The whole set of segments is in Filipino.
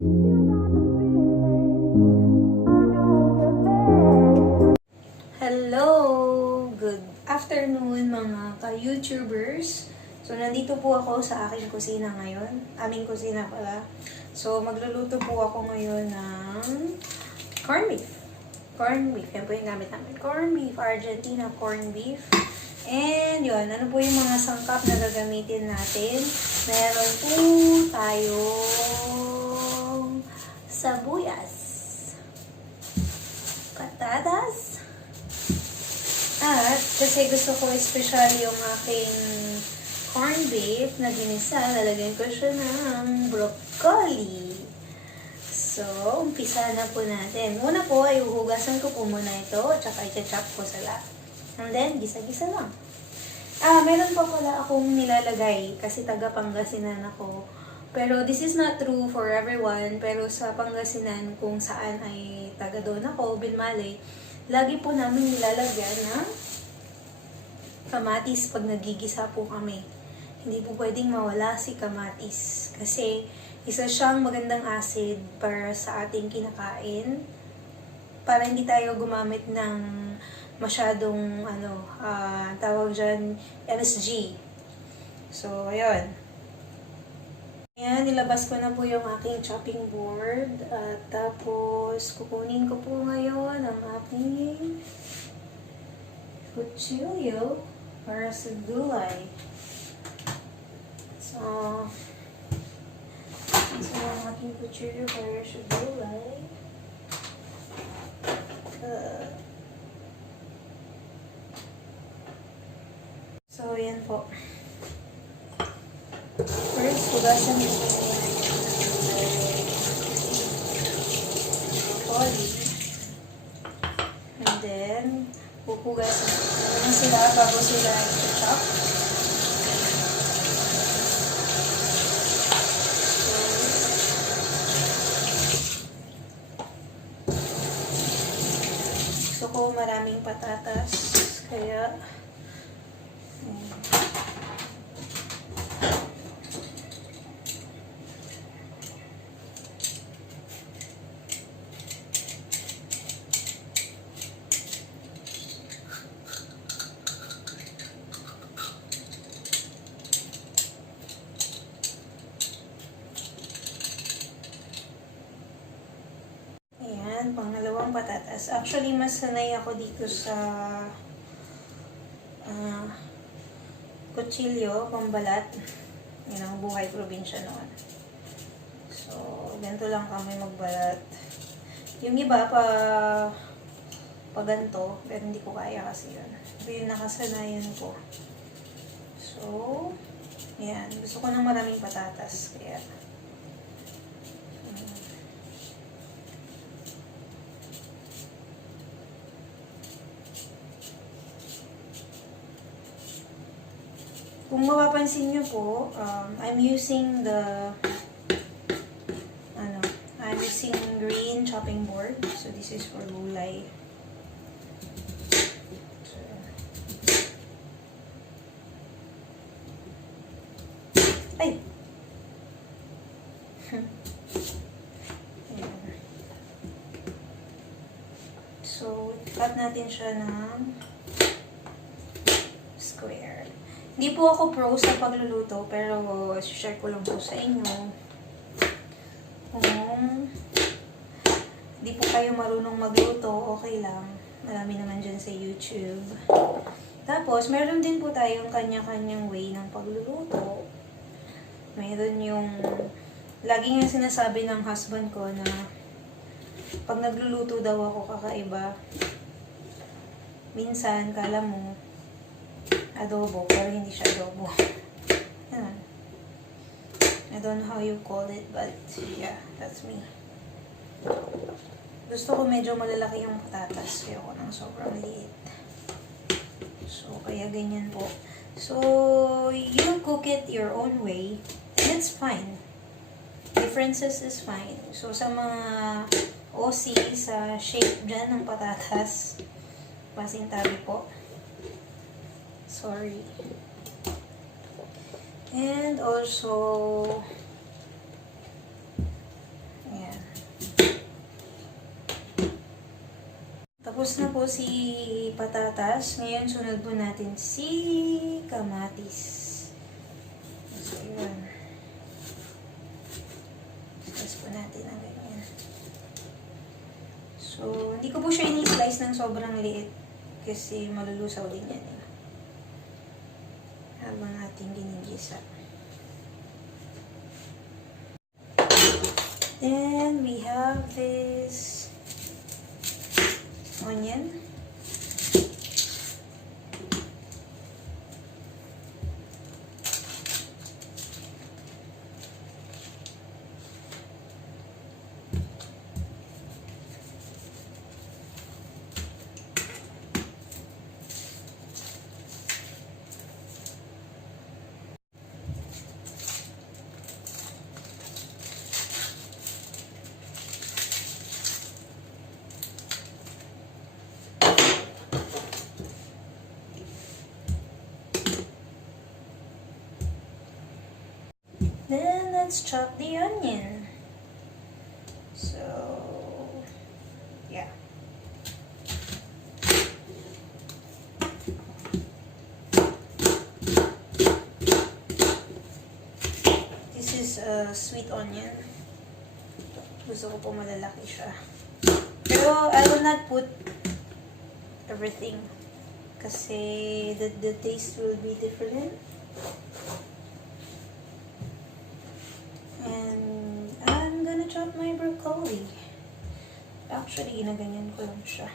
Hello! Good afternoon mga ka-YouTubers. So, nandito po ako sa aking kusina ngayon. Aming kusina pala. So, magluluto po ako ngayon ng corned beef. Corned beef. Yan po yung gamit namin. Corned beef. Argentina corned beef. And yun, ano po yung mga sangkap na gagamitin natin? Meron po tayong sabuyas, patatas, at kasi gusto ko special yung aking corned beef na ginisa, lalagyan ko siya ng broccoli. So, umpisa na po natin. Una po ay uhugasan ko po muna ito, tsaka i-chop ko sa lahat. And then, gisa-gisa lang. Meron pa pala akong nilalagay kasi taga Pangasinan ako. Pero this is not true for everyone. Pero sa Pangasinan, kung saan ay taga doon ako, Binmalay, lagi po namin nilalagyan ng kamatis pag nagigisa po kami. Hindi po pwedeng mawala si kamatis. Kasi isa siyang magandang acid para sa ating kinakain. Para hindi tayo gumamit ng masyadong, tawag dyan, MSG. So, ayun. Ayan, nilabas ko na po yung aking chopping board. At tapos, kukunin ko po ngayon ang aking kutsilyo para sa gulay. So, ang aking kutsilyo para sa gulay. So, yan po. First, hugasan ko broccoli. And then, hugasan ko sila bago sila i-chop. So, gusto ko maraming patatas. Kaya, pangalawang patatas. Actually, mas sanay ako dito sa kutsilyo, pambalat. Yan ang buhay probinsya noon. So, ganito lang kami magbalat. Yung iba pa ganito, pero hindi ko kaya kasi yun. Ito yung nakasanayan ko. So, yan. Gusto ko ng maraming patatas. Kaya, kung mapapansin nyo po, I'm using green chopping board. So, this is for gulay. So, ay! So, cut natin siya ng square. Hindi po ako pro sa pagluluto, pero share ko lang po sa inyo. Kung di po kayo marunong magluto, okay lang. Marami naman dyan sa YouTube. Tapos, meron din po tayong kanya-kanyang way ng pagluluto. Meron yung, laging yung sinasabi ng husband ko na pag nagluluto daw ako kakaiba, minsan, kala mo, adobo, pero hindi siya adobo. Yan. I don't know how you call it, but yeah, that's me. Gusto ko medyo malalaki yung patatas, kaya ako ng sobrang liit. So, kaya ganyan po. So, you cook it your own way, and it's fine. Differences is fine. So, sa mga OC, sa shape dyan ng patatas, pasintabi po. Sorry. And also, Tapos na po si patatas. Ngayon, sunod po natin si kamatis. So, yun. Slice po natin ang ganyan. So, hindi ko po siya ini-slice ng sobrang liit. Kasi malulusaw din yan. Habang ating ginigisa. Then, we have this onion. Then, let's chop the onion. So, yeah. This is a sweet onion. Gusto ko po malalaki siya. Pero, I will not put everything. Kasi, the taste will be different. And I'm gonna chop my broccoli. Actually, ginaganyan ko lang siya.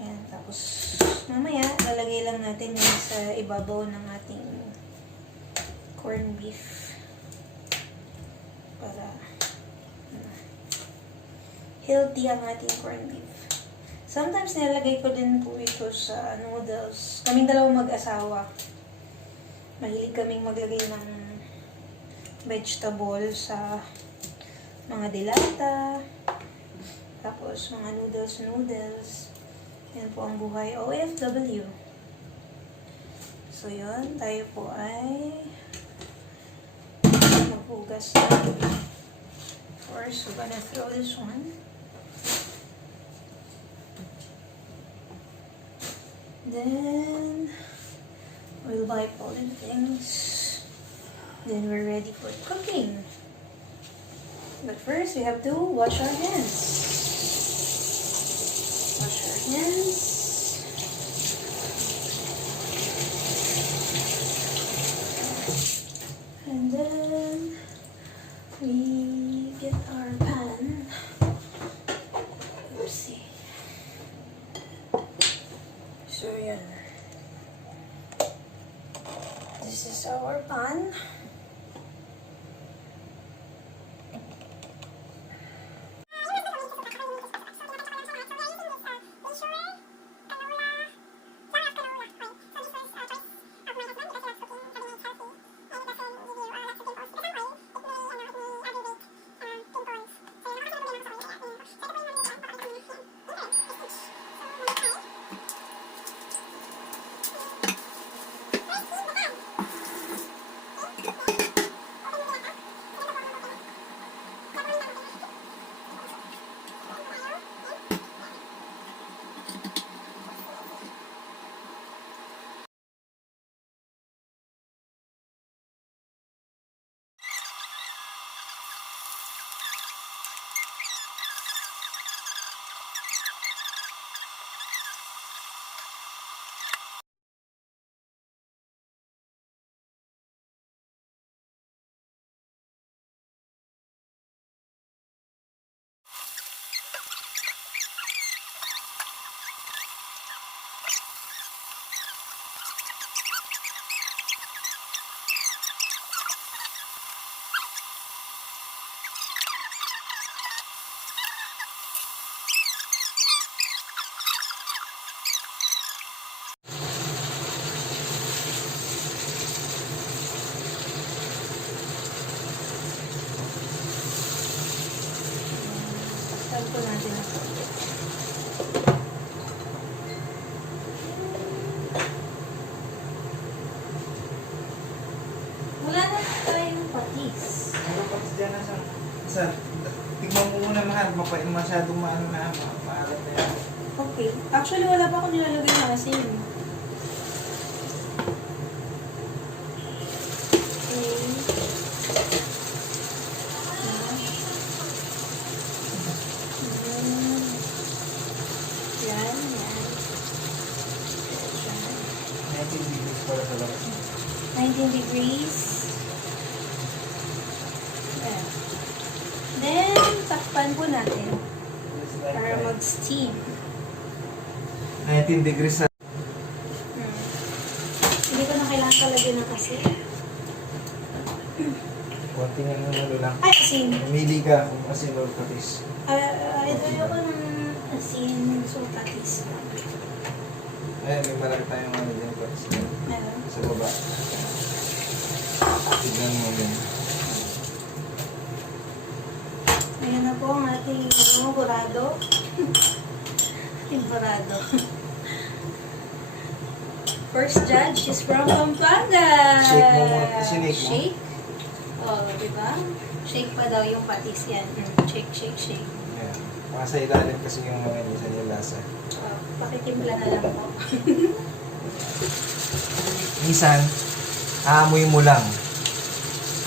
Yan. Tapos, mamaya, lalagay lang natin yan sa ibabaw ng ating corned beef. Para healthy ang ating corned beef. Sometimes, nilalagay ko din po ito sa noodles. Kaming dalawang mag-asawa. Mahilig kaming maglagay ng vegetable sa mga dilata, tapos mga noodles. Yan po ang buhay OFW. So yun, tayo po ay maghugas na. First, we're gonna throw this one. Then, we'll wipe all the things. Then we're ready for cooking. But first, we have to wash our hands. Wash our hands. And then we get our pan. Let's see. So yeah. This is our pan. po natin ang konti. Wala na tayong patis. Ano patis dyan na sa... Tignan mo muna mahal, masyadong maano na, maalat na yan. Okay. Actually, wala pa akong nilalagay na asin. Okay. Yan, yan. 19 degrees pala sa labas. 19 degrees. Ayan. Then, takpan po natin para mag-steam. 19 degrees sa... Hindi ko na kailangan talagyan ng asin. Konting ano lang. Ay, asin. Mamili ka kung asin or patis. Ito yung ng asin, so patis. Ayan, may malaki tayong ano dyan patis. Meron. Sa baba. Tignan mo din. Ayan na po ang ating burado. Ating burado. First judge is from Pampanga. Shake mo muna. Sinake mo. Shake? Oh, diba? Shake pa daw yung patis yan. Shake, shake, shake. Ayan. Mga sa ilalim kasi yung mga minsan yung lasa. Oh, pakitimpla na lang po. Minsan, aamoy mo lang.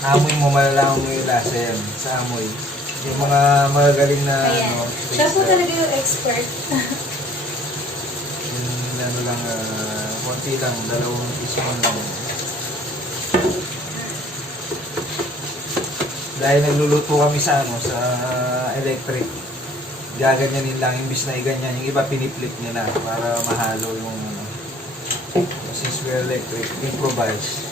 Aamoy mo, malalaman mo yung lasa yan sa amoy. Yung mga magagaling na Ayan. ano, Siya po taster. talaga yung expert. Yung ano lang, konti lang, 2 teaspoon lang. Dahil nagluluto kami sa ano, sa electric. Gaganyanin lang, imbis na iganyan. Yung iba piniplit nila para mahalo yung ano. Since we're electric, improvise.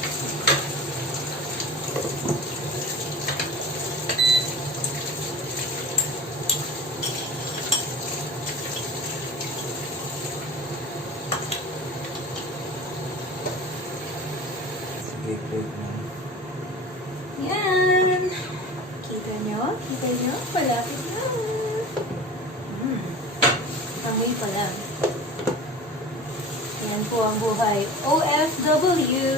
Sige, Yan. Kita nyo? Kita nyo? Malapit na. Amoy pa lang. Yan po ang buhay. OFW.